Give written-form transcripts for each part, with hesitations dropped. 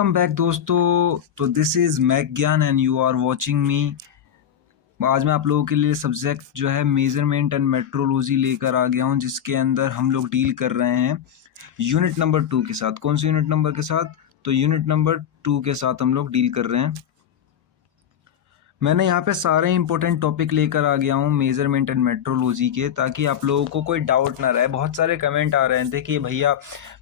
Welcome back दोस्तों। तो this is मैक ज्ञान and you are watching me. आज मैं आप लोगों के लिए सब्जेक्ट जो है मेजरमेंट एंड मेट्रोलॉजी लेकर आ गया हूं, जिसके अंदर हम लोग डील कर रहे हैं यूनिट नंबर 2 के साथ। कौन से यूनिट नंबर के साथ? तो यूनिट नंबर 2 के साथ हम लोग डील कर रहे हैं। मैंने यहाँ पे सारे इंपॉर्टेंट टॉपिक लेकर आ गया हूँ मेजरमेंट एंड मेट्रोलॉजी के, ताकि आप लोगों को कोई डाउट ना रहे। बहुत सारे कमेंट आ रहे थे कि भैया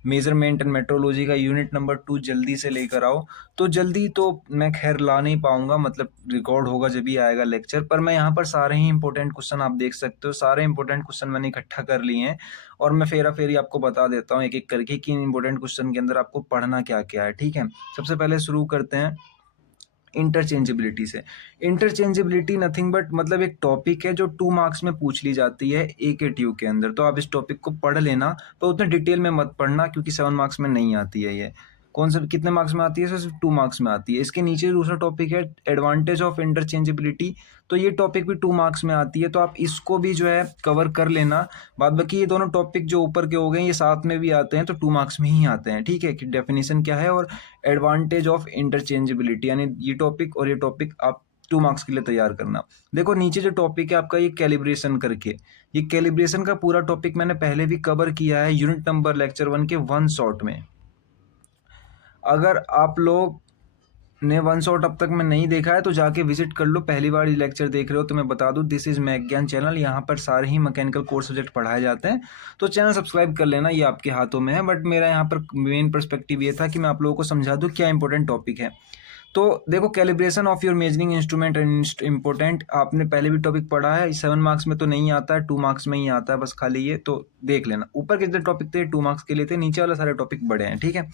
मेजरमेंट एंड मेट्रोलॉजी का यूनिट नंबर 2 जल्दी से लेकर आओ। तो जल्दी तो मैं खैर ला नहीं पाऊंगा, मतलब रिकॉर्ड होगा जब भी आएगा लेक्चर। पर मैं यहाँ पर सारे ही इंपॉर्टेंट क्वेश्चन आप देख सकते हो, सारे इंपॉर्टेंट क्वेश्चन मैंने इकट्ठा कर लिए हैं और मैं फेरा फेरी आपको बता देता हूँ एक एक करके कि इन इंपॉर्टेंट क्वेश्चन के अंदर आपको पढ़ना क्या क्या है। ठीक है, सबसे पहले शुरू करते हैं इंटरचेंजेबिलिटी से। इंटरचेंजेबिलिटी नथिंग बट मतलब एक टॉपिक है जो 2 मार्क्स में पूछ ली जाती है AKTU के अंदर। तो आप इस टॉपिक को पढ़ लेना, पर उतने डिटेल में मत पढ़ना क्योंकि 7 मार्क्स में नहीं आती है ये। कौन सा कितने मार्क्स में आती है? सिर्फ 2 मार्क्स में आती है। इसके नीचे दूसरा टॉपिक है एडवांटेज ऑफ इंटरचेंजेबिलिटी। तो ये टॉपिक भी 2 मार्क्स में आती है, तो आप इसको भी जो है कवर कर लेना। बाद बाकी ये दोनों टॉपिक जो ऊपर के हो गए ये साथ में भी आते हैं, तो 2 मार्क्स में ही आते हैं। ठीक है, कि डेफिनेशन क्या है और एडवांटेज ऑफ इंटरचेंजेबिलिटी, यानी ये टॉपिक और ये टॉपिक आप 2 मार्क्स के लिए तैयार करना। देखो नीचे जो टॉपिक है आपका ये कैलिब्रेशन करके, ये कैलिब्रेशन का पूरा टॉपिक मैंने पहले भी कवर किया है यूनिट नंबर लेक्चर 1 के वन शॉट में। अगर आप लोग ने वन शॉट अब तक में नहीं देखा है तो जाके विजिट कर लो। पहली बार ये लेक्चर देख रहे हो तो मैं बता दूं, दिस इज मैक ज्ञान चैनल। यहाँ पर सारे ही मैकेनिकल कोर्स सब्जेक्ट पढ़ाए जाते हैं, तो चैनल सब्सक्राइब कर लेना, ये आपके हाथों में है। बट मेरा यहाँ पर मेन पर्सपेक्टिव ये था कि मैं आप लोगों को समझा दूं क्या इंपॉर्टेंट टॉपिक है। तो देखो calibration of your measuring instrument and important, आपने पहले भी टॉपिक पढ़ा है। 7 मार्क्स में तो नहीं आता है, 2 मार्क्स में ही आता है बस खाली ये तो देख लेना। ऊपर के जितने टॉपिक थे 2 मार्क्स के लिए थे, नीचे वाले सारे टॉपिक बड़े हैं। ठीक है,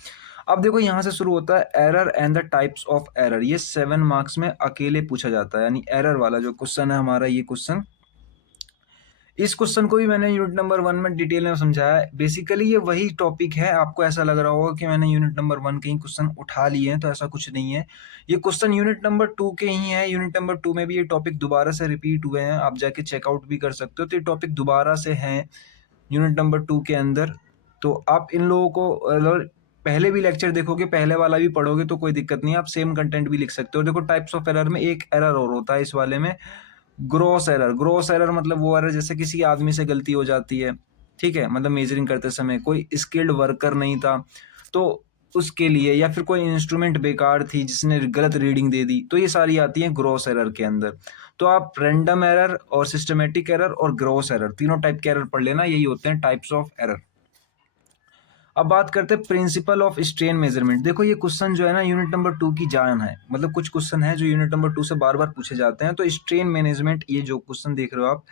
अब देखो यहाँ से शुरू होता है error and the types of error. ये 7 मार्क्स में अकेले पूछा जाता है, यानी एरर वाला जो क्वेश्चन है हमारा ये क्वेश्चन। इस क्वेश्चन को भी मैंने यूनिट नंबर 1 में डिटेल में समझाया है। बेसिकली ये वही टॉपिक है। आपको ऐसा लग रहा होगा कि मैंने यूनिट नंबर 1 के ही क्वेश्चन उठा लिए हैं, तो ऐसा कुछ नहीं है। ये क्वेश्चन यूनिट नंबर 2 के ही है। यूनिट नंबर 2 में भी ये टॉपिक दोबारा से रिपीट हुए हैं, आप जाके चेकआउट भी कर सकते हो। तो ये टॉपिक दोबारा से हैं यूनिट नंबर 2 के अंदर। तो आप इन लोगों को पहले भी लेक्चर देखोगे, पहले वाला भी पढ़ोगे तो कोई दिक्कत नहीं है, आप सेम कंटेंट भी लिख सकते हो। देखो टाइप्स ऑफ एरर में एक एरर और होता है इस वाले में, ग्रॉस एरर। ग्रॉस एरर मतलब वो एरर जैसे किसी आदमी से गलती हो जाती है। ठीक है, मतलब मेजरिंग करते समय कोई स्किल्ड वर्कर नहीं था तो उसके लिए, या फिर कोई इंस्ट्रूमेंट बेकार थी जिसने गलत रीडिंग दे दी, तो ये सारी आती हैं ग्रॉस एरर के अंदर। तो आप रैंडम एरर और सिस्टमेटिक एरर और ग्रॉस एरर तीनों टाइप के एरर पढ़ लेना, यही होते हैं टाइप्स ऑफ एरर। अब बात करते हैं प्रिंसिपल ऑफ स्ट्रेन मेजरमेंट। देखो ये क्वेश्चन जो है ना यूनिट नंबर 2 की जान है, मतलब कुछ क्वेश्चन है जो यूनिट नंबर 2 से बार बार पूछे जाते हैं। तो स्ट्रेन मैनेजमेंट, ये जो क्वेश्चन देख रहे हो आप,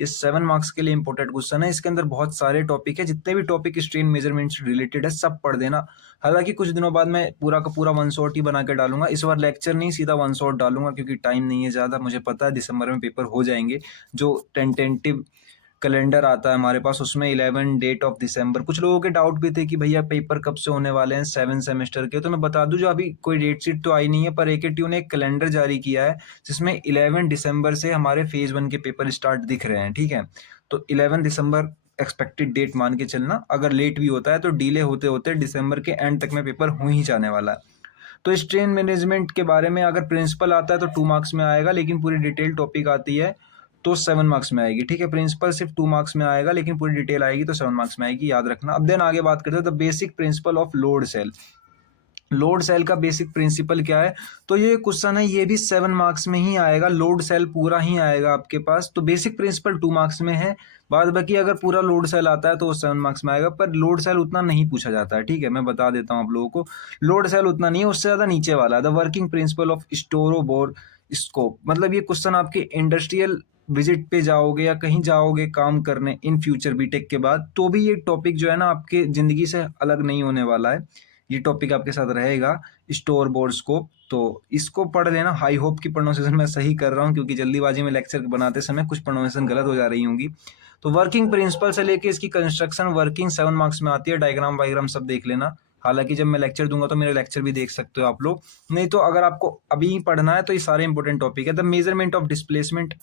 ये 7 मार्क्स के लिए इंपॉर्टेंट क्वेश्चन है। इसके अंदर बहुत सारे टॉपिक है, जितने भी टॉपिक स्ट्रेन मेजरमेंट से रिलेटेड है सब पढ़ देना। हालांकि कुछ दिनों बाद मैं पूरा का पूरा वन शॉट ही बना के डालूंगा। इस बार लेक्चर नहीं, सीधा वन शॉट डालूंगा क्योंकि टाइम नहीं है ज़्यादा। मुझे पता है दिसंबर में पेपर हो जाएंगे। जो टेंटेटिव कैलेंडर आता है हमारे पास उसमें 11 डेट ऑफ दिसंबर। कुछ लोगों के डाउट भी थे कि भैया पेपर कब से होने वाले हैं 7 सेमेस्टर के। तो मैं बता दूं, जो अभी कोई डेट शीट तो आई नहीं है, पर AKTU ने एक कैलेंडर जारी किया है जिसमें 11 दिसंबर से हमारे फेज 1 के पेपर स्टार्ट दिख रहे हैं। ठीक है, तो 11 दिसंबर एक्सपेक्टेड डेट मान के चलना। अगर लेट भी होता है तो डिले होते होते दिसंबर के एंड तक में पेपर हो ही जाने वाला है। तो स्ट्रेन मैनेजमेंट के बारे में अगर प्रिंसिपल आता है तो 2 मार्क्स में आएगा, लेकिन पूरी डिटेल टॉपिक आती है तो 7 मार्क्स में आएगी। ठीक है, प्रिंसिपल सिर्फ 2 मार्क्स में आएगा, लेकिन पूरी डिटेल आएगी तो 7 मार्क्स में आएगी, याद रखना। अब देन आगे बात करते हैं the basic principle of load cell. Load cell का बेसिक प्रिंसिपल क्या है? तो ये क्वेश्चन है, ये भी 7 मार्क्स में ही आएगा। लोड सेल पूरा ही आएगा आपके पास। तो बेसिक प्रिंसिपल 2 मार्क्स में है, बाद बाकी अगर पूरा लोड सेल आता है तो वो 7 मार्क्स में आएगा। पर लोड सेल उतना नहीं पूछा जाता है। ठीक है, मैं बता देता हूँ आप लोगों को, लोड सेल उतना नहीं है, उससे ज्यादा नीचे वाला है the working principle of stroboscope. मतलब ये क्वेश्चन आपके इंडस्ट्रियल विजिट पे जाओगे या कहीं जाओगे काम करने इन फ्यूचर बीटेक के बाद, तो भी ये टॉपिक जो है ना आपके जिंदगी से अलग नहीं होने वाला है। ये टॉपिक आपके साथ रहेगा, स्टोर बोर्ड स्कोप। तो इसको पढ़ लेना। हाई होप की प्रोनाउंसिएशन मैं सही कर रहा हूँ, क्योंकि जल्दीबाजी में लेक्चर बनाते समय कुछ प्रोनाउंसिएशन गलत हो जा रही होंगी। तो वर्किंग प्रिंसिपल से लेके इसकी कंस्ट्रक्शन वर्किंग 7 मार्क्स में आती है। डायग्राम वायग्राम सब देख लेना। हालांकि जब मैं लेक्चर दूंगा तो मेरे लेक्चर भी देख सकते हो आप लोग, नहीं तो अगर आपको अभी ही पढ़ना है तो ये सारे इंपॉर्टेंट टॉपिक है। The measurement of displacement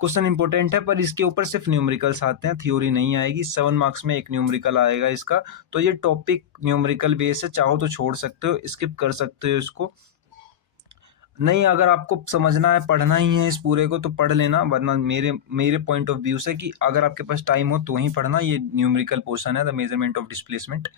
question important है, पर इसके ऊपर सिर्फ न्यूमेरिकल्स आते हैं, थ्योरी नहीं आएगी। 7 मार्क्स में एक न्यूमेरिकल आएगा इसका। तो ये टॉपिक न्यूमेरिकल बेस है, चाहो तो छोड़ सकते हो, स्किप कर सकते हो इसको। नहीं, अगर आपको समझना है, पढ़ना ही है इस पूरे को, तो पढ़ लेना, वरना मेरे पॉइंट ऑफ व्यू से कि अगर आपके पास टाइम हो तो ही पढ़ना। ये न्यूमेरिकल पोर्शन है, द मेजरमेंट ऑफ डिस्प्लेसमेंट।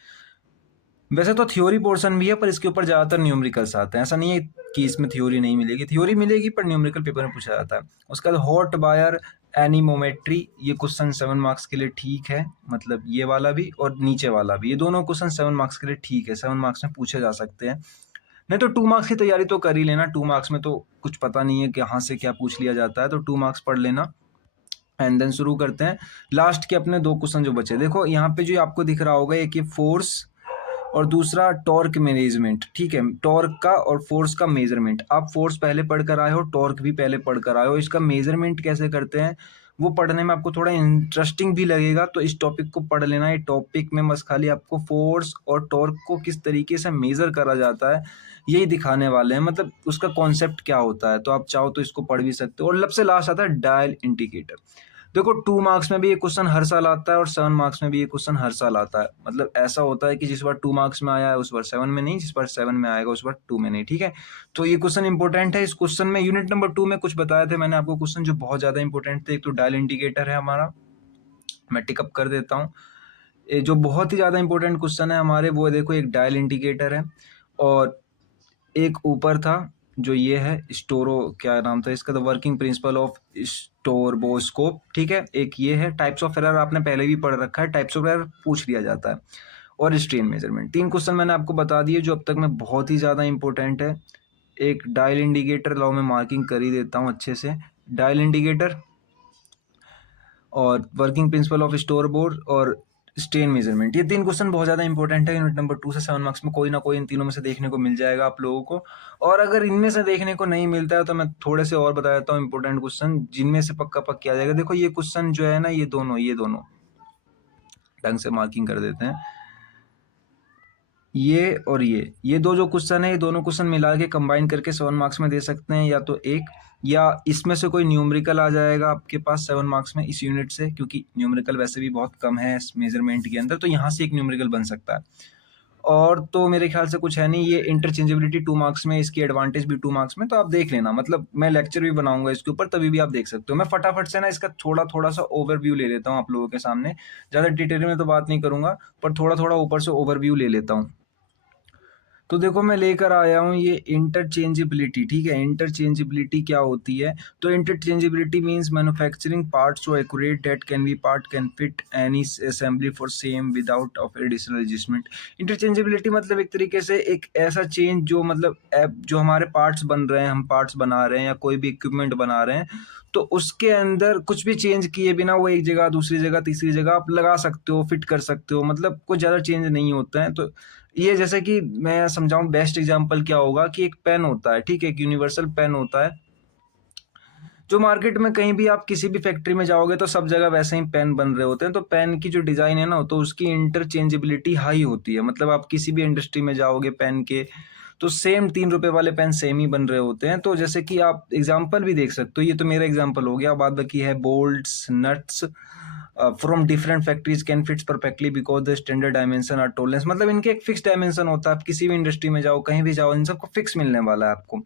वैसे तो थ्योरी पोर्शन भी है, पर इसके ऊपर ज़्यादातर न्यूमेरिकल्स आते हैं। ऐसा नहीं है कि इसमें थ्योरी नहीं मिलेगी, थ्योरी मिलेगी, पर न्यूमेरिकल पेपर में पूछा जाता है। उसके बाद हॉट वायर एनीमोमेट्री, ये क्वेश्चन 7 मार्क्स के लिए ठीक है, मतलब ये वाला भी और नीचे वाला भी, ये दोनों क्वेश्चन 7 मार्क्स के लिए ठीक है, 7 मार्क्स में पूछे जा सकते हैं। नहीं तो 2 मार्क्स की तैयारी तो कर ही लेना, 2 मार्क्स में तो कुछ पता नहीं है कि कहाँ से क्या पूछ लिया जाता है, तो 2 मार्क्स पढ़ लेना। एंड देन शुरू करते हैं लास्ट के अपने 2 क्वेश्चन जो बचे। देखो यहाँ पे जो आपको दिख रहा होगा, एक ये फोर्स और दूसरा टॉर्क मैनेजमेंट, ठीक है, टॉर्क का और फोर्स का मेजरमेंट। आप फोर्स पहले पढ़ कर आए हो, टॉर्क भी पहले पढ़ कर आए हो, इसका मेजरमेंट कैसे करते हैं वो पढ़ने में आपको थोड़ा इंटरेस्टिंग भी लगेगा, तो इस टॉपिक को पढ़ लेना। ये टॉपिक में बस खाली आपको फोर्स और टॉर्क को किस तरीके से मेजर करा जाता है यही दिखाने वाले हैं, मतलब उसका कॉन्सेप्ट क्या होता है। तो आप चाहो तो इसको पढ़ भी सकते हो। और सबसे लास्ट आता है डायल इंडिकेटर। देखो 2 मार्क्स में भी ये क्वेश्चन हर साल आता है और 7 मार्क्स में भी ये क्वेश्चन हर साल आता है। मतलब ऐसा होता है कि जिस बार 2 मार्क्स में आया है उस बार 7 में नहीं, जिस बार 7 में आएगा उस बार 2 में नहीं, ठीक है। तो ये क्वेश्चन इंपॉर्टेंट है। इस क्वेश्चन में यूनिट नंबर 2 में कुछ बताए थे मैंने आपको क्वेश्चन जो बहुत ज्यादा इंपॉर्टेंट थे। एक तो डायल इंडिकेटर है हमारा, मैं टिकअप कर देता हूँ। ये जो बहुत ही ज्यादा इंपॉर्टेंट क्वेश्चन है हमारे, वो देखो एक डायल इंडिकेटर है, और एक ऊपर था जो ये है स्टोरो, क्या नाम था इसका, द वर्किंग प्रिंसिपल ऑफ स्टोरबोस्कोप, ठीक है। एक ये है टाइप्स ऑफ एरर, आपने पहले भी पढ़ रखा है, टाइप्स ऑफ एरर पूछ लिया जाता है, और स्ट्रेन मेजरमेंट। 3 क्वेश्चन मैंने आपको बता दिए जो अब तक में बहुत ही ज़्यादा इंपॉर्टेंट है। एक डायल इंडिकेटर, लाओ मैं मार्किंग कर ही देता हूँ अच्छे से। डायल इंडिकेटर और working principle of store board और स्ट्रेन मेजरमेंट, ये 3 क्वेश्चन बहुत ज़्यादा इंपॉर्टेंट है। यूनिट नंबर 2 से 7 मार्क्स में कोई ना कोई इन तीनों में से देखने को मिल जाएगा आप लोगों को। और अगर इनमें से देखने को नहीं मिलता है तो मैं थोड़े से और बता देता हूँ इंपॉर्टेंट क्वेश्चन जिनमें से पक्का पक्का आ जाएगा। देखो ये क्वेश्चन जो है ना, ये दोनों ढंग से मार्किंग कर देते हैं। ये और ये दो जो क्वेश्चन है, ये दोनों क्वेश्चन मिला के कंबाइन करके 7 मार्क्स में दे सकते हैं, या तो एक, या इसमें से कोई न्यूमेरिकल आ जाएगा आपके पास 7 मार्क्स में इस यूनिट से, क्योंकि न्यूमेरिकल वैसे भी बहुत कम है इस मेजरमेंट के अंदर, तो यहाँ से एक न्यूमेरिकल बन सकता है। और तो मेरे ख्याल से कुछ है नहीं। ये इंटरचेंजेबिलिटी 2 मार्क्स में, इसकी एडवांटेज भी 2 मार्क्स में, तो आप देख लेना। मतलब मैं लेक्चर भी बनाऊंगा इसके ऊपर, तभी भी आप देख सकते हो। मैं फटाफट से ना इसका थोड़ा सा ओवरव्यू ले लेता हूँ आप लोगों के सामने, ज़्यादा डिटेल में तो बात नहीं करूंगा, पर थोड़ा ऊपर से ओवरव्यू ले लेता हूँ। तो देखो मैं लेकर आया हूँ ये इंटरचेंजेबिलिटी, ठीक है। इंटरचेंजेबिलिटी क्या होती है? तो interchangeability means manufacturing parts so accurate that can be part can fit any assembly for same without of additional adjustment. Interchangeability मतलब एक तरीके से एक ऐसा चेंज जो मतलब जो हमारे पार्ट्स बन रहे हैं, हम पार्ट्स बना रहे हैं या कोई भी इक्विपमेंट बना रहे हैं, तो उसके अंदर कुछ भी चेंज किए बिना वो एक जगह दूसरी जगह तीसरी जगह आप लगा सकते हो, फिट कर सकते हो, मतलब कुछ ज़्यादा चेंज नहीं होता है। तो ये जैसे कि मैं समझाऊं, बेस्ट एग्जांपल क्या होगा कि एक पेन होता है, ठीक है, एक यूनिवर्सल पेन होता है जो मार्केट में कहीं भी आप किसी भी फैक्ट्री में जाओगे तो सब जगह वैसे ही पेन बन रहे होते हैं। तो पेन की जो डिजाइन है ना, तो उसकी इंटरचेंजेबिलिटी हाई होती है। मतलब आप किसी भी इंडस्ट्री में जाओगे पेन के, तो सेम 3 रुपए वाले पेन सेम ही बन रहे होते हैं। तो जैसे कि आप एग्जाम्पल भी देख सकते हो, ये तो मेरा एग्जाम्पल हो गया, बाद बाकी है bolts nuts from different factories can fits perfectly because the standard dimension are tolerance. मतलब इनके एक फिक्स डायमेंशन होता है, आप किसी भी इंडस्ट्री में जाओ कहीं भी जाओ इन सबको फिक्स मिलने वाला है आपको,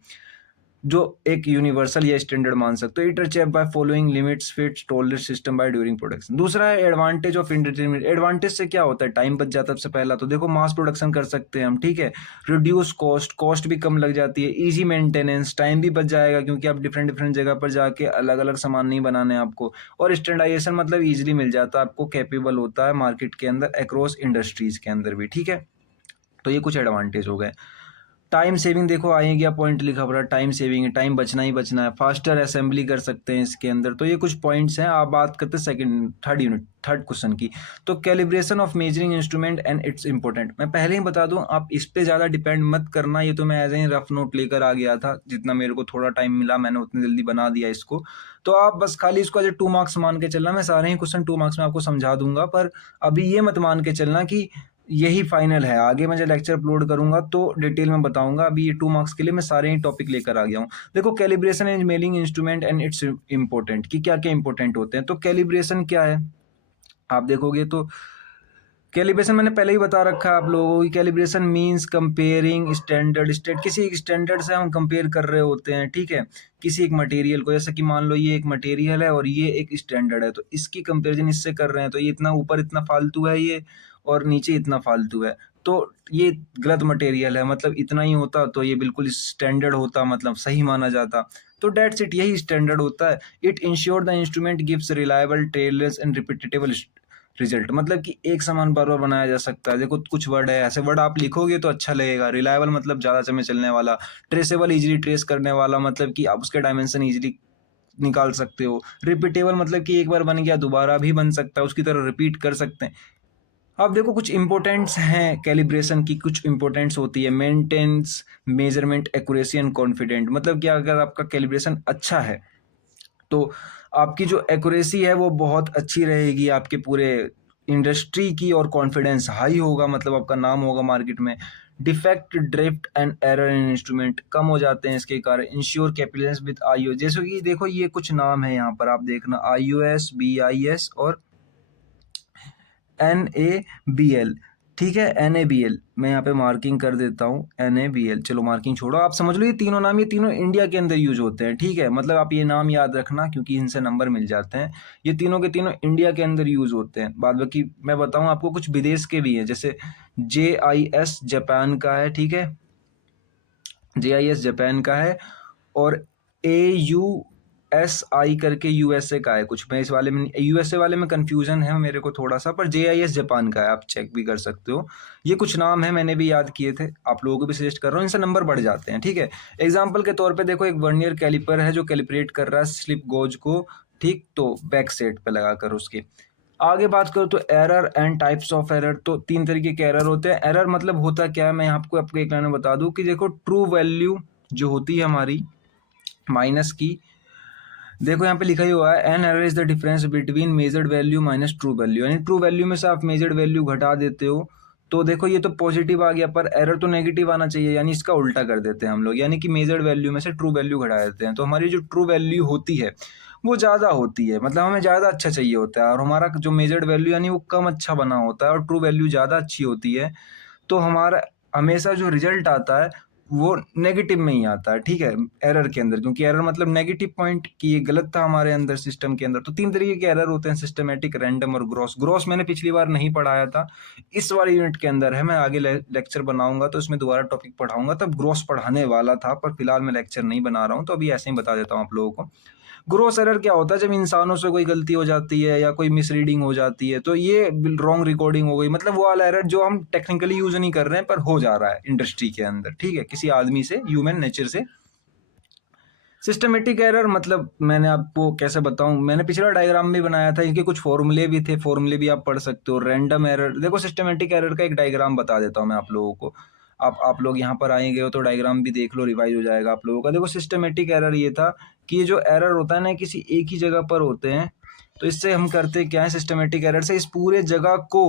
जो एक यूनिवर्सल या स्टैंडर्ड मान सकते हो। Interchange by following limits fits tolerance system by during production. दूसरा है एडवांटेज ऑफ इंटरचेंज। एडवांटेज से क्या होता है? टाइम बच जाता है सबसे पहला, तो देखो मास प्रोडक्शन कर सकते हैं हम, ठीक है। रिड्यूस कॉस्ट, कॉस्ट भी कम लग जाती है। इजी मेंटेनेंस, टाइम भी बच जाएगा क्योंकि आप डिफरेंट जगह पर जाके अलग अलग सामान नहीं बनाने आपको। और स्टैंडर्डाइजेशन मतलब इजिली मिल जाता है आपको, कैपेबल होता है मार्केट के अंदर अक्रॉस इंडस्ट्रीज के अंदर भी, ठीक है। तो ये कुछ एडवांटेज हो गए। टाइम सेविंग देखो आए क्या पॉइंट लिखा पड़ा, टाइम सेविंग है, टाइम बचना ही बचना है। फास्टर असेंबली कर सकते हैं इसके अंदर। तो ये कुछ पॉइंट्स हैं। आप बात करते हैं थर्ड क्वेश्चन की। तो calibration of measuring instrument and it's important. मैं पहले ही बता दूं, आप इस पे ज़्यादा डिपेंड मत करना। ये तो मैं एज ए रफ नोट लेकर आ गया था, जितना मेरे को थोड़ा टाइम मिला मैंने उतनी जल्दी बना दिया इसको। तो आप बस खाली इसको एज 2 मार्क्स मान के चलना। मैं सारे ही क्वेश्चन 2 मार्क्स में आपको समझा दूंगा, पर अभी ये मत मान के चलना कि यही फाइनल है। आगे मैं जब लेक्चर अपलोड करूंगा तो डिटेल में बताऊंगा। अभी ये 2 मार्क्स के लिए मैं सारे ही टॉपिक लेकर आ गया हूँ। देखो calibration and mailing instrument and it's important कि क्या क्या इंपॉर्टेंट होते हैं। तो कैलिब्रेशन क्या है आप देखोगे तो कैलिब्रेशन मैंने पहले ही बता रखा है आप लोगों को। Calibration means comparing standard state, किसी एक स्टैंडर्ड से हम कंपेयर कर रहे होते हैं, ठीक है, किसी एक मटेरियल को। जैसे कि मान लो ये एक मटेरियल है और ये एक स्टैंडर्ड है, तो इसकी कंपेरिजन इससे कर रहे हैं, तो ये इतना ऊपर इतना फालतू है ये, और नीचे इतना फालतू है, तो ये गलत मटेरियल है। मतलब इतना ही होता तो ये बिल्कुल स्टैंडर्ड होता, मतलब सही माना जाता। तो डेट्स इट, यही स्टैंडर्ड होता है। It ensure the instrument gives reliable tailors and repeatable result, मतलब कि एक समान बार बार बनाया जा सकता है। देखो कुछ वर्ड है ऐसे, वर्ड आप लिखोगे तो अच्छा लगेगा। रिलायबल मतलब ज़्यादा समय चलने वाला। ट्रेसेबल इजीली ट्रेस करने वाला, मतलब कि आप उसके डायमेंशन इजीली निकाल सकते हो। रिपीटेबल मतलब कि एक बार बन गया दोबारा भी बन सकता है, उसकी तरह रिपीट कर सकते हैं। अब देखो कुछ इंपॉर्टेंट्स हैं कैलिब्रेशन की, कुछ इंपॉर्टेंट्स होती है। Maintains measurement accuracy and confident, मतलब कि अगर आपका कैलिब्रेशन अच्छा है तो आपकी जो एक्यूरेसी है वो बहुत अच्छी रहेगी आपके पूरे इंडस्ट्री की, और कॉन्फिडेंस हाई होगा, मतलब आपका नाम होगा मार्केट में। Defect drift and error in instrument कम हो जाते हैं इसके कारण। इंश्योर कैपिलेंस विद आईओ, जैसे कि देखो ये कुछ नाम है यहाँ पर आप देखना, आईओएस, बीआईएस और NABL, ठीक है। NABL मैं यहाँ पे मार्किंग कर देता हूँ, NABL, चलो मार्किंग छोड़ो, आप समझ लो ये तीनों नाम, ये तीनों इंडिया के अंदर यूज होते हैं, ठीक है। मतलब आप ये नाम याद रखना क्योंकि इनसे नंबर मिल जाते हैं। ये तीनों के तीनों इंडिया के अंदर यूज होते हैं। बाद बाकी मैं बताऊँ आपको, कुछ विदेश के भी हैं, जैसे JIS जापान का है, ठीक है, JIS जापान का है, और AUSI करके USA का है। कुछ मैं इस वाले में, USA वाले में कंफ्यूजन है मेरे को थोड़ा सा, पर JIS जापान का है, आप चेक भी कर सकते हो। ये कुछ नाम है, मैंने भी याद किए थे, आप लोगों को भी सजेस्ट कर रहा हूँ, इनसे नंबर बढ़ जाते हैं, ठीक है। एग्जाम्पल के तौर पे देखो, एक वर्नियर कैलिपर है जो कैलिब्रेट कर रहा है स्लिप गोज को, ठीक, तो बैक सेट पे लगा कर उसके। आगे बात करो तो error and types of error, तो 3 तरीके के एरर होते हैं। एरर मतलब होता क्या है, मैं आपको एक लाइन में बता दूं कि देखो ट्रू वैल्यू जो होती है हमारी माइनस की, देखो यहाँ पे लिखा ही हुआ है, an error is the difference between measured value minus true value, यानी ट्रू वैल्यू में से आप मेजर्ड वैल्यू घटा देते हो। तो देखो ये तो पॉजिटिव आ गया, पर एरर तो नेगेटिव आना चाहिए, यानी इसका उल्टा कर देते हैं हम लोग, यानी कि मेजर्ड वैल्यू में से ट्रू वैल्यू घटा देते हैं। तो हमारी जो ट्रू वैल्यू होती है वो ज़्यादा होती है, मतलब हमें ज़्यादा अच्छा चाहिए होता है, और हमारा जो मेजर्ड वैल्यू यानी वो कम अच्छा बना होता है, और ट्रू वैल्यू ज़्यादा अच्छी होती है। तो हमारा हमेशा जो रिजल्ट आता है वो नेगेटिव में ही आता है, ठीक है, एरर के अंदर, क्योंकि एरर मतलब नेगेटिव पॉइंट कि ये गलत था हमारे अंदर सिस्टम के अंदर। तो 3 तरीके के एरर होते हैं, सिस्टमेटिक, रैंडम और ग्रॉस। ग्रॉस मैंने पिछली बार नहीं पढ़ाया था, इस वाले यूनिट के अंदर है, मैं आगे लेक्चर बनाऊंगा तो इसमें दोबारा टॉपिक पढ़ाऊंगा, तब ग्रॉस पढ़ाने वाला था, पर फिलहाल मैं लेक्चर नहीं बना रहा हूँ, तो अभी ऐसे ही बता देता हूँ आप लोगों को। ग्रोस एरर क्या होता है, जब इंसानों से कोई गलती हो जाती है या कोई मिसरीडिंग हो जाती है, तो ये रॉन्ग रिकॉर्डिंग हो गई, मतलब वो वाला एरर जो हम टेक्निकली यूज नहीं कर रहे हैं पर हो जा रहा है इंडस्ट्री के अंदर, ठीक है, किसी आदमी से, ह्यूमन नेचर से। सिस्टमेटिक एरर मतलब मैंने आपको कैसे बताऊं, मैंने पिछला डायग्राम भी बनाया था, इनके कुछ फॉर्मूले भी थे, फॉर्मूले भी आप पढ़ सकते हो। रैंडम एरर, देखो सिस्टमेटिक एरर का एक डायग्राम बता देता हूं मैं आप लोगों को। आप लोग यहाँ पर आएंगे हो तो डायग्राम भी देख लो, रिवाइज हो जाएगा आप लोगों का। देखो सिस्टमेटिक एरर ये था कि ये जो एरर होता है ना, किसी एक ही जगह पर होते हैं, तो इससे हम करते क्या है, सिस्टमेटिक एरर से इस पूरे जगह को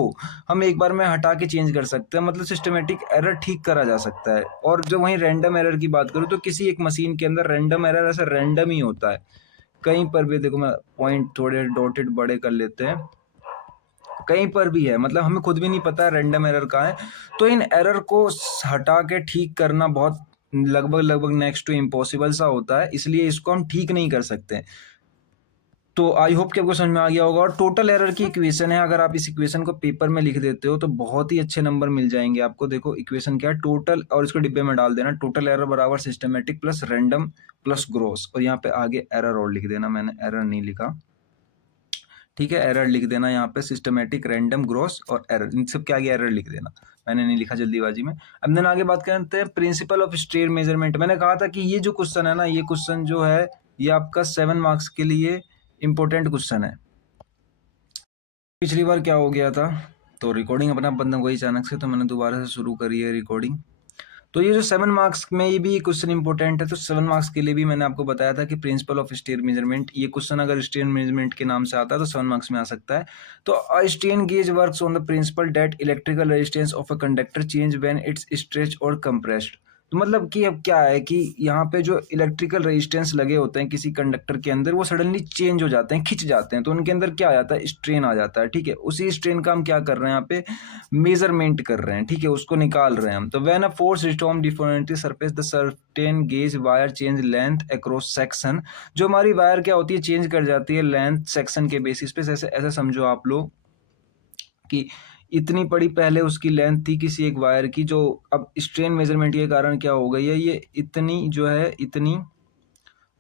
हम एक बार में हटा के चेंज कर सकते हैं, मतलब सिस्टमेटिक एरर ठीक करा जा सकता है। और जो वहीं रैंडम एरर की बात करूँ तो किसी एक मशीन के अंदर रैंडम एरर ऐसा रैंडम ही होता है, कहीं पर भी। देखो मैं पॉइंट थोड़े डॉटेड बड़े कर लेते हैं, कहीं पर भी है, मतलब हमें खुद भी नहीं पता रैंडम एरर कहाँ है। तो इन एरर को हटा के ठीक करना बहुत लगभग लगभग नेक्स्ट टू इम्पॉसिबल सा होता है, इसलिए इसको हम ठीक नहीं कर सकते। तो आई होप कि आपको समझ में आ गया होगा। और टोटल एरर की इक्वेशन है, अगर आप इस इक्वेशन को पेपर में लिख देते हो तो बहुत ही अच्छे नंबर मिल जाएंगे आपको। देखो इक्वेशन क्या है, टोटल, और इसको डिब्बे में डाल देना, टोटल एरर बराबर systematic plus random plus gross, और यहाँ पे आगे एरर और लिख देना, मैंने एरर नहीं लिखा, ठीक है, एरर लिख देना यहाँ पे, सिस्टमेटिक, रैंडम, ग्रोस और एरर, इन सब के आगे एरर लिख देना, मैंने नहीं लिखा जल्दीबाजी में। अब देन आगे बात करते हैं प्रिंसिपल ऑफ स्ट्रेन मेजरमेंट। मैंने कहा था कि ये जो क्वेश्चन है ना, ये क्वेश्चन जो है ये आपका 7 मार्क्स के लिए इंपॉर्टेंट क्वेश्चन है। पिछली बार क्या हो गया था, तो रिकॉर्डिंग अपना बंद हो गई अचानक से, तो मैंने दोबारा से शुरू करी है रिकॉर्डिंग। तो ये जो 7 मार्क्स में ये भी क्वेश्चन इंपॉर्टेंट है, तो 7 मार्क्स के लिए भी मैंने आपको बताया था कि प्रिंसिपल ऑफ स्ट्रेन मेजरमेंट, ये क्वेश्चन अगर स्ट्रेन मेजरमेंट के नाम से आता है तो 7 मार्क्स में आ सकता है। तो a strain gauge works on the principal that electrical resistance of a conductor change when it's stretched और कंप्रेस्ड। तो मतलब कि अब क्या है कि यहाँ पे जो इलेक्ट्रिकल रेजिस्टेंस लगे होते हैं किसी कंडक्टर के अंदर, वो सडनली चेंज हो जाते हैं, खिंच जाते हैं, तो उनके अंदर क्या आ जाता है, स्ट्रेन आ जाता है। ठीक है, उसी स्ट्रेन का हम क्या कर रहे हैं यहाँ पे, मेजरमेंट कर रहे हैं। ठीक है, उसको निकाल रहे हैं हम। तो when a force restore deformatory surface the certain gauge wire change length across section, जो हमारी वायर क्या होती है, चेंज कर जाती है लेंथ सेक्शन के बेसिस पे। ऐसे ऐसे समझो आप लोग कि इतनी बड़ी पहले उसकी लेंथ थी किसी एक वायर की, जो अब स्ट्रेन मेजरमेंट के कारण क्या हो गई है, ये इतनी जो है इतनी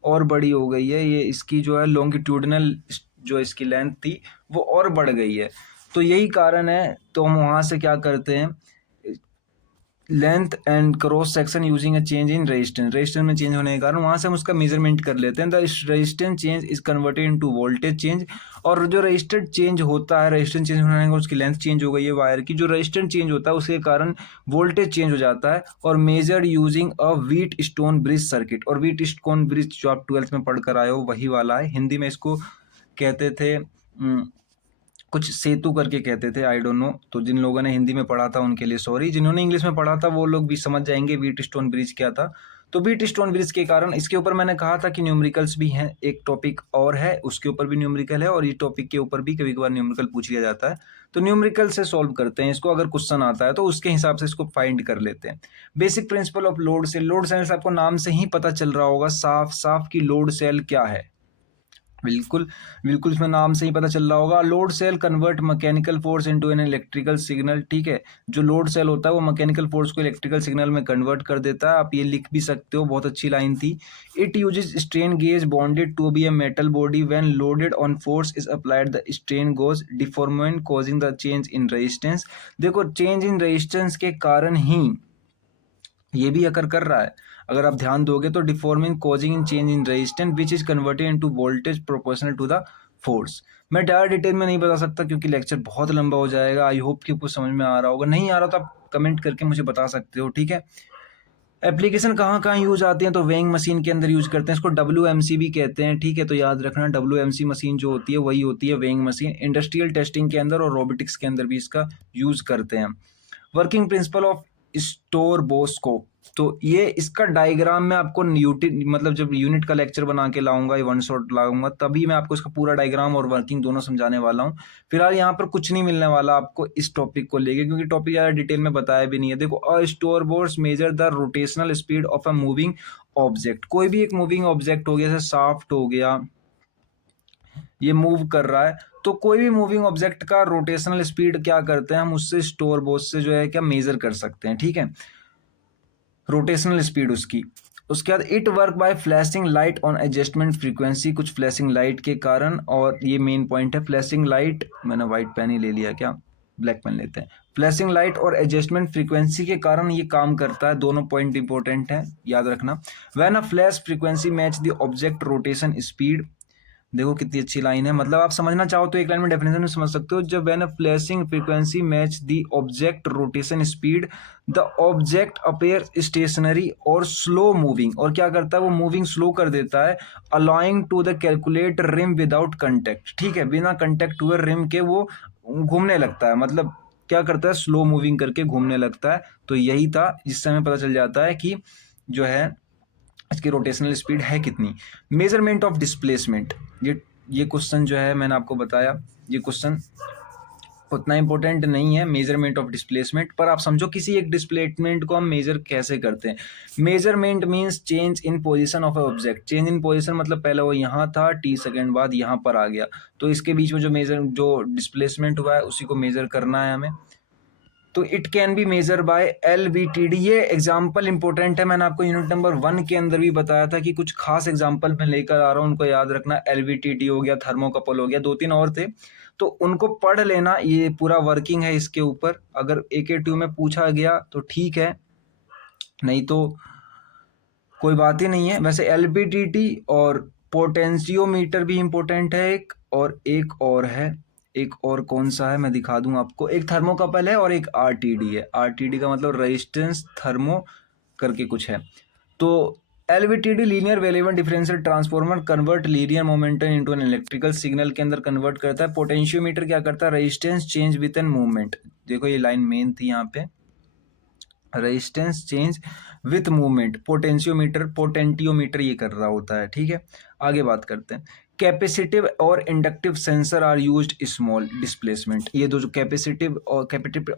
और बड़ी हो गई है, ये इसकी जो है लॉन्गिट्यूडनल जो इसकी लेंथ थी वो और बढ़ गई है। तो यही कारण है, तो हम वहाँ से क्या करते हैं, length and cross section using a change in resistance, resistance में चेंज होने के कारण वहाँ से हम उसका मेजरमेंट कर लेते हैं। The resistance change is converted into voltage change, और जो रेजिस्टेंस चेंज होता है, रेजिस्टेंस चेंज होने के उसकी लेंथ चेंज हो गई है वायर की, जो रेजिस्टेंस चेंज होता है उसके कारण वोल्टेज चेंज हो जाता है। और measure using a Wheatstone bridge circuit, और व्हीट स्टोन ब्रिज जो आप 12th में पढ़ कर आए हो वही वाला है। हिंदी में इसको कहते थे कुछ सेतु करके कहते थे, आई डोंट नो। तो जिन लोगों ने हिंदी में पढ़ा था उनके लिए सॉरी, जिन्होंने इंग्लिश में पढ़ा था वो लोग भी समझ जाएंगे व्हीट स्टोन ब्रिज क्या था। तो व्हीट स्टोन ब्रिज के कारण, इसके ऊपर मैंने कहा था कि न्यूमेरिकल्स भी हैं, एक टॉपिक और है उसके ऊपर भी न्यूमेरिकल है, और ये टॉपिक के ऊपर भी कभी कभार न्यूमेरिकल पूछ लिया जाता है। तो न्यूमेरिकल से सॉल्व करते हैं इसको, अगर क्वेश्चन आता है तो उसके हिसाब से इसको फाइंड कर लेते हैं। Basic principle of load cell, load cell से आपको नाम से ही पता चल रहा होगा साफ साफ कि लोड सेल क्या है। बिल्कुल बिल्कुल, इसमें नाम से ही पता चल रहा होगा। Load cell convert mechanical force into an electrical signal. ठीक है, जो लोड सेल होता है वो मैकेनिकल फोर्स को इलेक्ट्रिकल सिग्नल में कन्वर्ट कर देता है। आप ये लिख भी सकते हो, बहुत अच्छी लाइन थी। It uses strain gauge bonded to be a metal body, when loaded on force is applied the strain goes deformed causing the change in resistance. देखो, चेंज इन रेजिस्टेंस के कारण ही ये भी अकर कर रहा है। अगर आप ध्यान दोगे तो deforming causing in change in resistance which is converted into voltage proportional to the force. मैं ज़्यादा डिटेल में नहीं बता सकता क्योंकि लेक्चर बहुत लंबा हो जाएगा। आई होप कि कुछ समझ में आ रहा होगा, नहीं आ रहा तो आप कमेंट करके मुझे बता सकते हो। ठीक है, एप्लीकेशन कहाँ कहाँ यूज आती है, तो वेइंग मशीन के अंदर यूज करते हैं, इसको WMC भी कहते हैं। ठीक है, तो याद रखना WMC मशीन जो होती है वही होती है वेइंग मशीन। इंडस्ट्रियल टेस्टिंग के अंदर और रोबोटिक्स के अंदर भी इसका यूज करते हैं। Working principle of store Bosco, तो ये इसका डायग्राम मैं आपको मतलब जब यूनिट का लेक्चर बना के लाऊंगा, ये वन शॉट लाऊंगा, तभी मैं आपको इसका पूरा डायग्राम और वर्किंग दोनों समझाने वाला हूँ। फिलहाल यहाँ पर कुछ नहीं मिलने वाला आपको इस टॉपिक को लेके, क्योंकि टॉपिक ज़्यादा डिटेल में बताया भी नहीं है। देखो, a stroboscope measure the rotational speed of a moving object, कोई भी एक मूविंग ऑब्जेक्ट हो गया, जैसे शाफ्ट हो गया, ये मूव कर रहा है, तो कोई भी मूविंग ऑब्जेक्ट का रोटेशनल स्पीड क्या करते हैं हम, उससे स्टोर बोर्ड से जो है क्या मेजर कर सकते हैं। ठीक है, रोटेशनल स्पीड उसकी। उसके बाद it work by flashing light on adjustment frequency, कुछ फ्लैशिंग लाइट के कारण, और ये मेन पॉइंट है फ्लैशिंग लाइट। मैंने व्हाइट पेन ही ले लिया, क्या ब्लैक पेन लेते हैं। फ्लैशिंग लाइट और एडजस्टमेंट फ्रीक्वेंसी के कारण ये काम करता है, दोनों पॉइंट इंपॉर्टेंट है, याद रखना। When a flash frequency match the object rotation speed, देखो कितनी अच्छी लाइन है, मतलब आप समझना चाहो तो एक लाइन में डेफिनेशन में समझ सकते हो। जब when a flashing frequency match the object rotation speed, the object appear stationary और स्लो मूविंग, और क्या करता है वो मूविंग स्लो कर देता है, allowing to the calculate rim without contact. ठीक है, बिना कंटेक्ट हुए रिम के वो घूमने लगता है, मतलब क्या करता है, स्लो मूविंग करके घूमने लगता है। तो यही था जिससे हमें पता चल जाता है कि जो है इसकी रोटेशनल स्पीड है कितनी। मेजरमेंट ऑफ डिस्प्लेसमेंट, ये क्वेश्चन जो है मैंने आपको बताया, ये क्वेश्चन उतना इंपॉर्टेंट नहीं है मेजरमेंट ऑफ डिस्प्लेसमेंट, पर आप समझो किसी एक डिस्प्लेसमेंट को हम मेजर कैसे करते हैं। Measurement means change in position of object, change in position मतलब पहले वो यहाँ था, t सेकेंड बाद यहाँ पर आ गया, तो इसके बीच में जो डिस्प्लेसमेंट हुआ है उसी को मेजर करना है हमें। तो it can be measure by LVTD, ये एग्जाम्पल इंपॉर्टेंट है, मैंने आपको यूनिट नंबर 1 के अंदर भी बताया था कि कुछ खास एग्जाम्पल मैं लेकर आ रहा हूँ, उनको याद रखना। LVTD हो गया, थर्मोकपल हो गया, 2-3 और थे, तो उनको पढ़ लेना। ये पूरा वर्किंग है इसके ऊपर, अगर AK2 में पूछा गया तो ठीक है, नहीं तो कोई बात ही नहीं है। वैसे LVDT और पोटेंशियोमीटर भी इंपॉर्टेंट है एक और है, एक और कौन सा है मैं दिखा दूं आपको, एक थर्मोकपल है और एक RTD है। RTD का मतलब रेजिस्टेंस थर्मो करके कुछ है। तो LVDT linear variable differential transformer convert linear momentum into an electrical signal के अंदर कन्वर्ट करता है। पोटेंशियोमीटर क्या करता है, resistance change with an movement. देखो ये लाइन मेन थी यहाँ पे, resistance change with movement. Potentiometer ये कर रहा होता है, ठीक है। आगे बात करते हैं। कैपेसिटिव और inductive sensor are used small displacement. ये दो जो कैपेसिटिव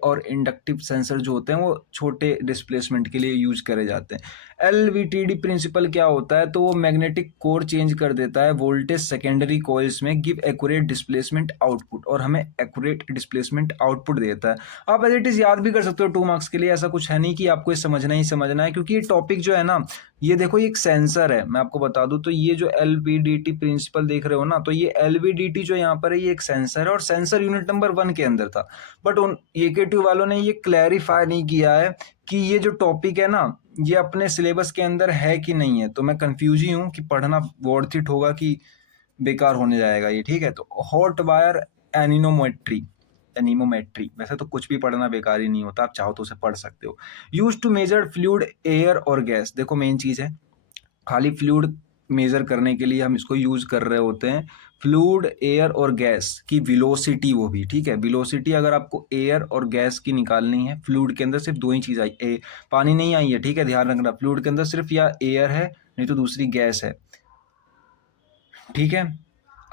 और इंडक्टिव सेंसर जो होते हैं वो छोटे डिस्प्लेसमेंट के लिए यूज करे जाते हैं। एलवीटीडी प्रिंसिपल क्या होता है, तो वो मैग्नेटिक कोर चेंज कर देता है वोल्टेज सेकेंडरी कॉइल्स में, गिव एक्यूरेट डिस्प्लेसमेंट आउटपुट, और हमें एक्यूरेट डिस्प्लेसमेंट आउटपुट देता है। आप एज इट इज याद भी कर सकते हो 2 मार्क्स के लिए, ऐसा कुछ है नहीं कि आपको ये समझना ही समझना है, क्योंकि ये टॉपिक जो है ना, ये देखो ये एक सेंसर है, मैं आपको बता दूं तो ये जो एलवीडीटी प्रिंसिपल देख रहे हो ना, तो ये एलवीडीटी जो यहाँ पर है ये एक सेंसर है, और सेंसर यूनिट नंबर 1 के अंदर था। बट उन AK2 वालों ने ये क्लैरिफाई नहीं किया है कि ये जो टॉपिक है ना ये अपने सिलेबस के अंदर है कि नहीं है। तो मैं कंफ्यूज ही हूँ कि पढ़ना वर्थ इट होगा कि बेकार होने जाएगा ये, ठीक है। तो हॉट वायर एनीमोमेट्री, वैसे तो कुछ भी पढ़ना बेकार ही नहीं होता, आप चाहो तो उसे पढ़ सकते हो। Use to measure fluid, air और गैस। देखो मेन चीज है, खाली फ्लूइड मेजर करने के लिए हम इसको यूज कर रहे होते हैं। फ्लूइड, एयर और गैस की विलोसिटी, वो भी ठीक है। विलोसिटी अगर आपको एयर और गैस की निकालनी है, फ्लूइड के अंदर सिर्फ 2 ही चीज आई, पानी नहीं आई है, ठीक है, ध्यान रखना। फ्लूइड के अंदर सिर्फ या एयर है, नहीं तो दूसरी गैस है, ठीक है।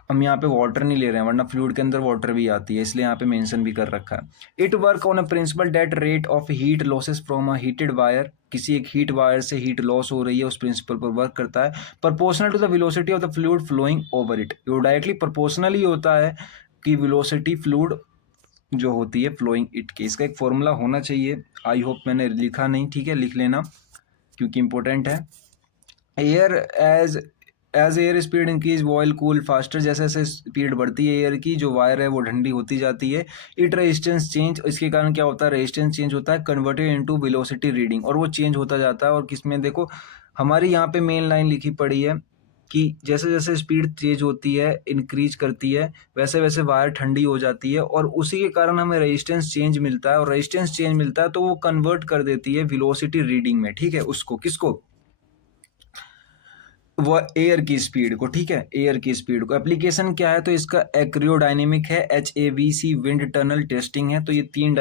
हम यहाँ पे वाटर नहीं ले रहे हैं, वरना फ्लूइड के अंदर वाटर भी आती है, इसलिए यहाँ पे मेंशन भी कर रखा है। It work on a principle that rate of heat losses from a heated wire. किसी एक हीट वायर से हीट लॉस हो रही है, उस प्रिंसिपल पर वर्क करता है। Proportional to the velocity of the fluid flowing over it. वो डायरेक्टली प्रोपोर्शनल ही होता है कि वेलोसिटी फ्लूइड जो होती है फ्लोइंग इट के। इसका एक फॉर्मूला होना चाहिए, आई होप मैंने लिखा नहीं, ठीक है, लिख लेना क्योंकि इंपॉर्टेंट है। Air as air speed increase while cool faster. जैसे जैसे स्पीड बढ़ती है एयर की, जो वायर है वो ठंडी होती जाती है। इट रेजिस्टेंस चेंज, इसके कारण क्या होता है, रेजिस्टेंस चेंज होता है, कन्वर्टेड इनटू वेलोसिटी रीडिंग, और वो चेंज होता जाता है। और किसमें, देखो हमारी यहाँ पे मेन लाइन लिखी पड़ी है कि जैसे जैसे स्पीड तेज होती है, इंक्रीज करती है, वैसे वैसे वायर ठंडी हो जाती है, और उसी के कारण हमें रेजिस्टेंस चेंज मिलता है। और रेजिस्टेंस चेंज मिलता है तो वो कन्वर्ट कर देती है वेलोसिटी रीडिंग में, ठीक है। उसको किसको, वह एयर की स्पीड को, ठीक है, एयर की स्पीड को। एप्लीकेशन क्या है, तो इसका एक्रियोडायनेमिक है, HAVC विंड टनल टेस्टिंग है। तो ये 3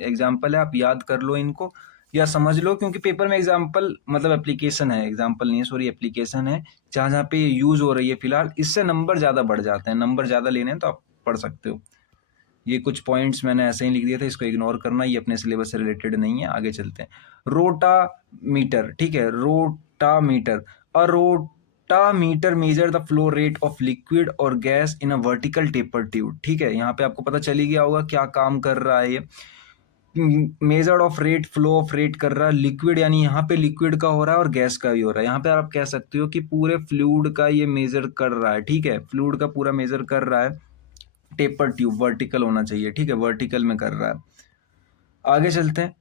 एग्जाम्पल है, आप याद कर लो इनको या समझ लो, क्योंकि पेपर में एग्जाम्पल मतलब एप्लीकेशन है, एग्जाम्पल नहीं है, सॉरी एप्लीकेशन है, जहाँ जहाँ पे यूज हो रही है फिलहाल। इससे नंबर ज़्यादा बढ़ जाते हैं, नंबर ज़्यादा लेने हैं तो आप पढ़ सकते हो। ये कुछ पॉइंट्स मैंने ऐसे ही लिख दिए थे, इसको इग्नोर करना, ये अपने सिलेबस से रिलेटेड नहीं है। आगे चलते हैं। रोटामीटर, ठीक है, rotameter. A rotameter measure the flow rate of liquid और gas in a vertical taper tube, ठीक है। यहाँ पे आपको पता चल ही गया होगा क्या काम कर रहा है ये। Measure of rate, flow of rate कर रहा है, लिक्विड यानी यहाँ पे लिक्विड का हो रहा है और गैस का भी हो रहा है। यहाँ पे आप कह सकते हो कि पूरे फ्लूइड का ये मेजर कर रहा है, ठीक है, फ्लूइड का पूरा मेजर कर रहा है। टेपर ट्यूब वर्टिकल होना चाहिए, ठीक है, वर्टिकल में कर रहा है। आगे चलते हैं।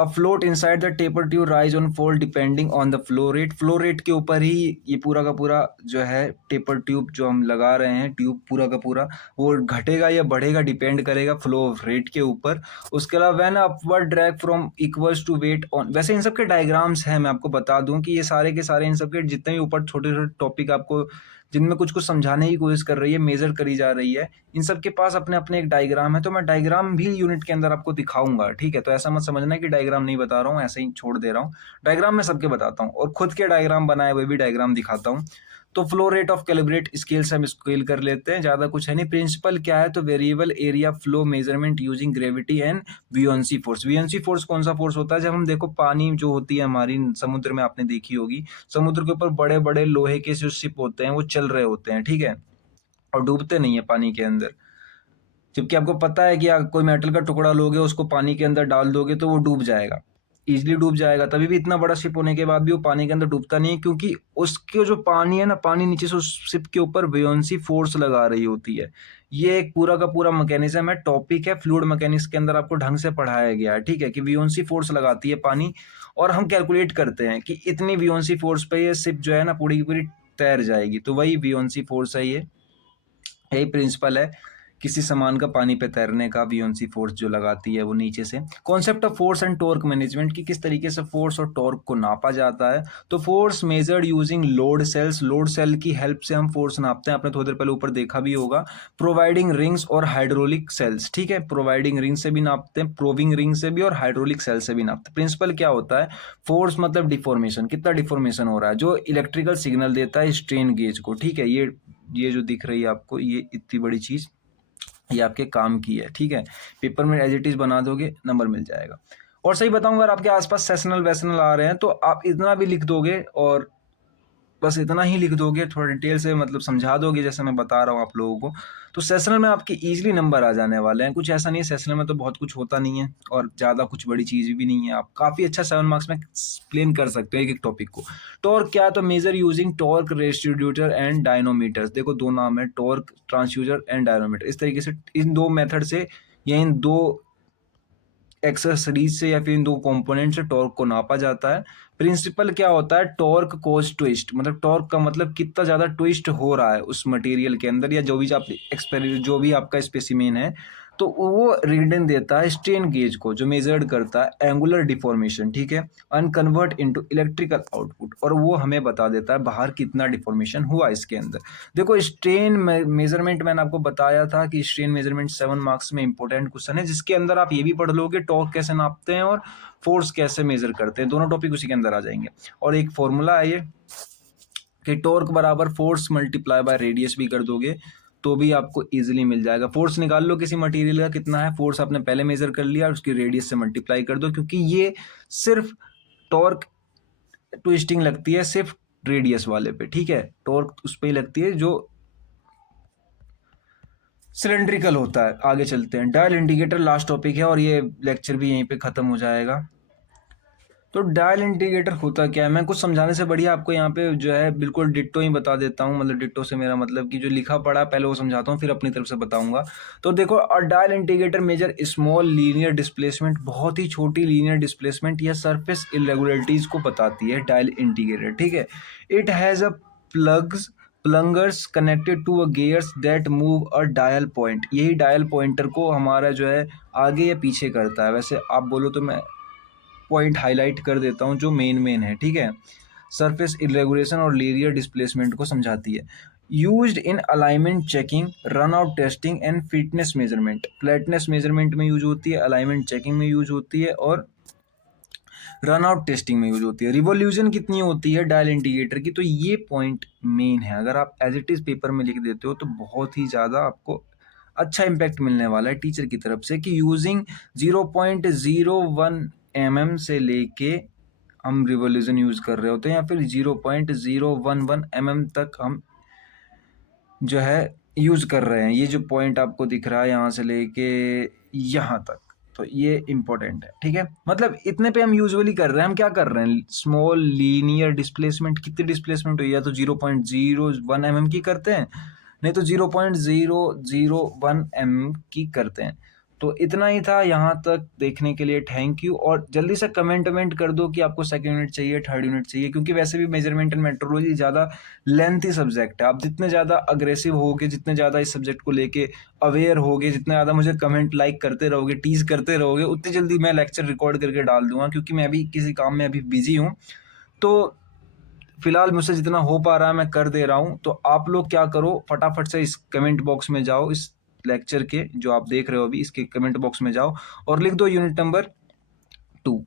Afloat inside the taper tube rise on fall depending on the flow rate. Flow rate के ऊपर ही ये पूरा का पूरा जो है टेपर ट्यूब जो हम लगा रहे हैं, ट्यूब पूरा का पूरा वो घटेगा या बढ़ेगा, डिपेंड करेगा फ्लो रेट के ऊपर। उसके अलावा when upward drag from equals to weight on. वैसे इन सब के डायग्राम्स हैं, मैं आपको बता दूं कि ये सारे के सारे इन सब के जितने भी ऊपर छोटे छोटे टॉपिक आपको जिनमें कुछ कुछ समझाने की कोशिश कर रही है, मेजर करी जा रही है, इन सब के पास अपने अपने एक डायग्राम है। तो मैं डायग्राम भी यूनिट के अंदर आपको दिखाऊंगा, ठीक है। तो ऐसा मत समझना कि डायग्राम नहीं बता रहा हूँ, ऐसे ही छोड़ दे रहा हूँ। डायग्राम मैं सबके बताता हूँ, और खुद के डायग्राम बनाए हुए भी डायग्राम दिखाता हूँ। तो flow rate of calibrate scale से हम स्केल कर लेते हैं, ज्यादा कुछ है नहीं। प्रिंसिपल क्या है, तो variable area flow measurement using gravity and buoyancy force. Buoyancy force कौन सा फोर्स होता है, जब हम देखो पानी जो होती है हमारी समुद्र में, आपने देखी होगी, समुद्र के ऊपर बड़े बड़े लोहे के जो शिप होते हैं वो चल रहे होते हैं, ठीक है, और डूबते नहीं है पानी के अंदर। जबकि आपको पता है कि आप कोई मेटल का टुकड़ा लोगे, उसको पानी के अंदर डाल दोगे तो वो डूब जाएगा, इजिली डूब जाएगा। तभी भी इतना बड़ा शिप होने के बाद भी वो पानी के अंदर डूबता नहीं है, क्योंकि उसके जो पानी है ना, पानी नीचे से उस शिप के ऊपर बुयांसी फोर्स लगा रही होती है। ये एक पूरा का पूरा मैकेनिज्म है, टॉपिक है, फ्लूइड मैकेनिक्स के अंदर आपको ढंग से पढ़ाया गया है, ठीक है, कि बुयांसी फोर्स लगाती है पानी, और हम कैलकुलेट करते हैं कि इतनी बुयांसी फोर्स पे ये शिप जो है ना पूरी की पूरी तैर जाएगी। तो वही बुयांसी फोर्स है, ये यही प्रिंसिपल है किसी सामान का पानी पे तैरने का बुयांसी फोर्स जो लगाती है वो नीचे से। Concept of force and torque management की किस तरीके से फोर्स और टॉर्क को नापा जाता है। तो force measured using load cells, load cell की हेल्प से हम फोर्स नापते हैं, आपने थोड़ी देर पहले ऊपर देखा भी होगा। प्रोवाइडिंग रिंग्स और हाइड्रोलिक सेल्स, ठीक है, प्रोवाइडिंग रिंग से भी नापते हैं, प्रोविंग रिंग से भी, और हाइड्रोलिक सेल से भी नापते हैं। प्रिंसिपल क्या होता है, फोर्स मतलब डिफॉर्मेशन, कितना डिफॉर्मेशन हो रहा है, जो इलेक्ट्रिकल सिग्नल देता है स्ट्रेन गेज को, ठीक है। ये जो दिख रही है आपको, ये इतनी बड़ी चीज ये आपके काम की है, ठीक है। पेपर में एज इट इज बना दोगे, नंबर मिल जाएगा। और सही बताऊंगा, अगर आपके आसपास सेशनल वैशनल आ रहे हैं तो आप इतना भी लिख दोगे, और बस इतना ही लिख दोगे, थोड़ा डिटेल से मतलब समझा दोगे जैसे मैं बता रहा हूँ आप लोगों को, तो सेशनल में आपके इजीली नंबर आ जाने वाले हैं। कुछ ऐसा नहीं है, सेशनल में तो बहुत कुछ होता नहीं है और ज़्यादा कुछ बड़ी चीज़ भी नहीं है, आप काफ़ी अच्छा 7 मार्क्स में एक्सप्लेन कर सकते हो एक एक टॉपिक को। टॉर्क क्या है, तो मेजर यूजिंग टॉर्क रेस्टिट्यूटर एंड डायनोमीटर्स, देखो दो नाम है, टॉर्क ट्रांसड्यूसर एंड डायनोमीटर। इस तरीके से इन दो मेथड से या इन दो एक्सेसरीज से या फिर इन दो कंपोनेंट से टॉर्क को नापा जाता है। प्रिंसिपल क्या होता है, टॉर्क कॉज ट्विस्ट, मतलब टॉर्क का मतलब कितना ज्यादा ट्विस्ट हो रहा है उस मटेरियल के अंदर, या जो भी आप जो भी आपका स्पेसिमेन है, तो वो रीडिंग देता है स्ट्रेन गेज को, जो मेजर्ड करता है एंगुलर डिफॉर्मेशन, ठीक है, अनकन्वर्ट इनटू इलेक्ट्रिकल आउटपुट, और वो हमें बता देता है बाहर कितना डिफॉर्मेशन हुआ इसके अंदर। देखो स्ट्रेन मेजरमेंट मैंने आपको बताया था कि स्ट्रेन मेजरमेंट 7 मार्क्स में इंपॉर्टेंट क्वेश्चन है, जिसके अंदर आप ये भी पढ़ लोगे टॉर्क कैसे नापते हैं और फोर्स कैसे मेजर करते हैं, दोनों टॉपिक उसी के अंदर आ जाएंगे। और एक फॉर्मूला है ये कि टॉर्क बराबर फोर्स मल्टीप्लाई बाय रेडियस भी कर दोगे तो भी आपको इजीली मिल जाएगा। फोर्स निकाल लो किसी मटेरियल का कितना है, फोर्स आपने पहले मेजर कर लिया और उसकी रेडियस से मल्टीप्लाई कर दो, क्योंकि ये सिर्फ टॉर्क ट्विस्टिंग लगती है सिर्फ रेडियस वाले पे, ठीक है, टॉर्क उस पर ही लगती है जो सिलेंड्रिकल होता है। आगे चलते हैं, डायल इंडिकेटर लास्ट टॉपिक है और ये लेक्चर भी यहीं पे खत्म हो जाएगा। तो डायल इंडिकेटर होता क्या है, मैं कुछ समझाने से बढ़िया आपको यहाँ पे जो है बिल्कुल डिट्टो ही बता देता हूँ, मतलब डिट्टो से मेरा मतलब कि जो लिखा पढ़ा पहले वो समझाता हूँ फिर अपनी तरफ से बताऊंगा। तो देखो, और dial indicator measure small linear displacement, बहुत ही छोटी लीनियर डिस्प्लेसमेंट या सरफेस इरेगुलरिटीज को बताती है डायल इंडिकेटर, ठीक है। It has a plungers connected to a gears that move a dial point, यही डायल पॉइंटर को हमारा जो है आगे या पीछे करता है। वैसे आप बोलो तो मैं पॉइंट हाईलाइट कर देता हूँ जो मेन है, ठीक है। सरफेस इरेगुलेशन और लीनियर डिस्प्लेसमेंट को समझाती है। Used in alignment checking, run out testing and fitness measurement, flatness measurement में यूज होती है, अलाइनमेंट चेकिंग में यूज होती है और रन आउट टेस्टिंग में यूज होती है। रिवोल्यूशन कितनी होती है डायल इंडिकेटर की, तो ये पॉइंट मेन है, अगर आप एज इट इज पेपर में लिख देते हो तो बहुत ही ज़्यादा आपको अच्छा इम्पैक्ट मिलने वाला है टीचर की तरफ से, कि यूजिंग 0.01 mm से लेके हम रिवोल्यूशन यूज कर रहे होते हैं, या फिर 0.011 mm तक हम जो है यूज कर रहे हैं। ये जो पॉइंट आपको दिख रहा है यहाँ से लेके यहाँ तक, तो ये इंपॉर्टेंट है, ठीक है। मतलब इतने पे हम यूजुअली कर रहे हैं, हम क्या कर रहे हैं, स्मॉल लीनियर डिस्प्लेसमेंट, कितनी डिस्प्लेसमेंट हुई है, तो 0.01 mm की करते हैं, नहीं तो 0.001 mm की करते हैं। तो इतना ही था, यहाँ तक देखने के लिए थैंक यू। और जल्दी से कमेंट कर दो कि आपको सेकंड यूनिट चाहिए, थर्ड यूनिट चाहिए, क्योंकि वैसे भी मेजरमेंट एंड मेट्रोलॉजी ज़्यादा लेंथी सब्जेक्ट है। आप जितने ज़्यादा अग्रेसिव होगे, जितने ज़्यादा इस सब्जेक्ट को लेके अवेयर होगे, जितने ज़्यादा मुझे कमेंट लाइक करते रहोगे, टीज करते रहोगे, उतनी जल्दी मैं लेक्चर रिकॉर्ड करके डाल दूंगा, क्योंकि मैं अभी किसी काम में अभी बिजी हूँ। तो फिलहाल मुझसे जितना हो पा रहा है मैं कर दे रहा हूँ। तो आप लोग क्या करो, फटाफट से इस कमेंट बॉक्स में जाओ, इस लेक्चर के जो आप देख रहे हो अभी, इसके कमेंट बॉक्स में जाओ और लिख दो यूनिट नंबर 2।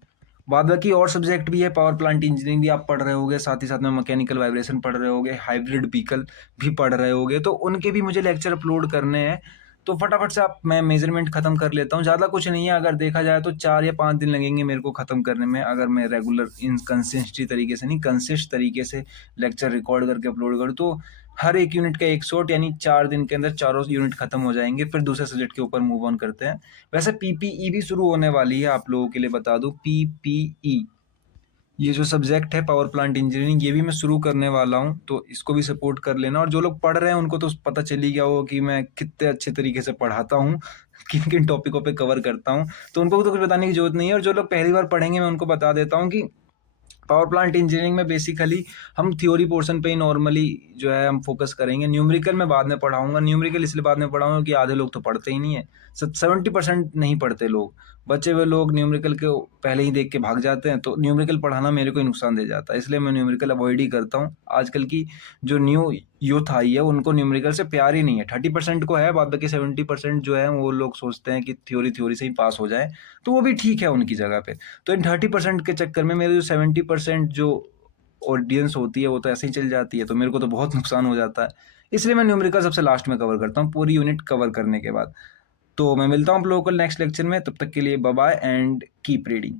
बाद बाकी और सब्जेक्ट भी है, पावर प्लांट इंजीनियरिंग भी आप पढ़ रहे होगे, साथ ही साथ में मैकेनिकल वाइब्रेशन पढ़ रहे होगे, हाइब्रिड व्हीकल भी पढ़ रहे होगे, तो उनके भी मुझे लेक्चर अपलोड करने हैं। तो फटाफट से आप, मैं मेजरमेंट खत्म कर लेता हूँ, ज़्यादा कुछ नहीं है, अगर देखा जाए तो 4 या 5 दिन लगेंगे मेरे को ख़त्म करने में, अगर मैं रेगुलर कंसिस्टेंट तरीके से नहीं, कंसिस्ट तरीके से लेक्चर रिकॉर्ड करके अपलोड करूँ तो हर एक यूनिट का एक शॉट, यानी 4 दिन के अंदर चारों यूनिट खत्म हो जाएंगे, फिर दूसरे सब्जेक्ट के ऊपर मूव ऑन करते हैं। वैसे पीपीई भी शुरू होने वाली है, आप लोगों के लिए बता दूं, पीपीई ये जो सब्जेक्ट है पावर प्लांट इंजीनियरिंग, ये भी मैं शुरू करने वाला हूँ, तो इसको भी सपोर्ट कर लेना। और जो लोग पढ़ रहे हैं उनको तो पता चल ही गया हो कि मैं कितने अच्छे तरीके से पढ़ाता हूँ, किन किन टॉपिकों पे कवर करता हूँ, तो उनको तो कुछ बताने की जरूरत नहीं है। और जो लोग पहली बार पढ़ेंगे मैं उनको बता देता हूँ कि पावर प्लांट इंजीनियरिंग में बेसिकली हम थ्योरी पोर्शन पे ही नॉर्मली जो है हम फोकस करेंगे। न्यूमेरिकल में बाद में पढ़ाऊंगा। न्यूमेरिकल इसलिए बाद में पढ़ाऊंगा कि आधे लोग तो पढ़ते ही नहीं है, 70% नहीं पढ़ते लोग। बचे हुए लोग न्यूमेरिकल के पहले ही देख के भाग जाते हैं, तो न्यूमेरिकल पढ़ाना मेरे को ही नुकसान दे जाता है, इसलिए मैं न्यूमेरिकल अवॉइड ही करता हूँ। आजकल की जो न्यू यूथ आई है उनको न्यूमेरिकल से प्यार ही नहीं है। 30% को है, बाद बाकी 70% जो है वो लोग सोचते हैं कि थ्योरी थ्योरी से ही पास हो जाए, तो वो भी ठीक है उनकी जगह पे। तो इन 30% के चक्कर में मेरे जो 70% जो ऑडियंस होती है वो तो ऐसे ही चल जाती है, तो मेरे को तो बहुत नुकसान हो जाता है। इसलिए मैं न्यूमेरिकल सबसे लास्ट में कवर करता हूँ, पूरी यूनिट कवर करने के बाद। तो मैं मिलता हूँ आप लोगों को नेक्स्ट लेक्चर में, तब तक के लिए bye bye and keep reading.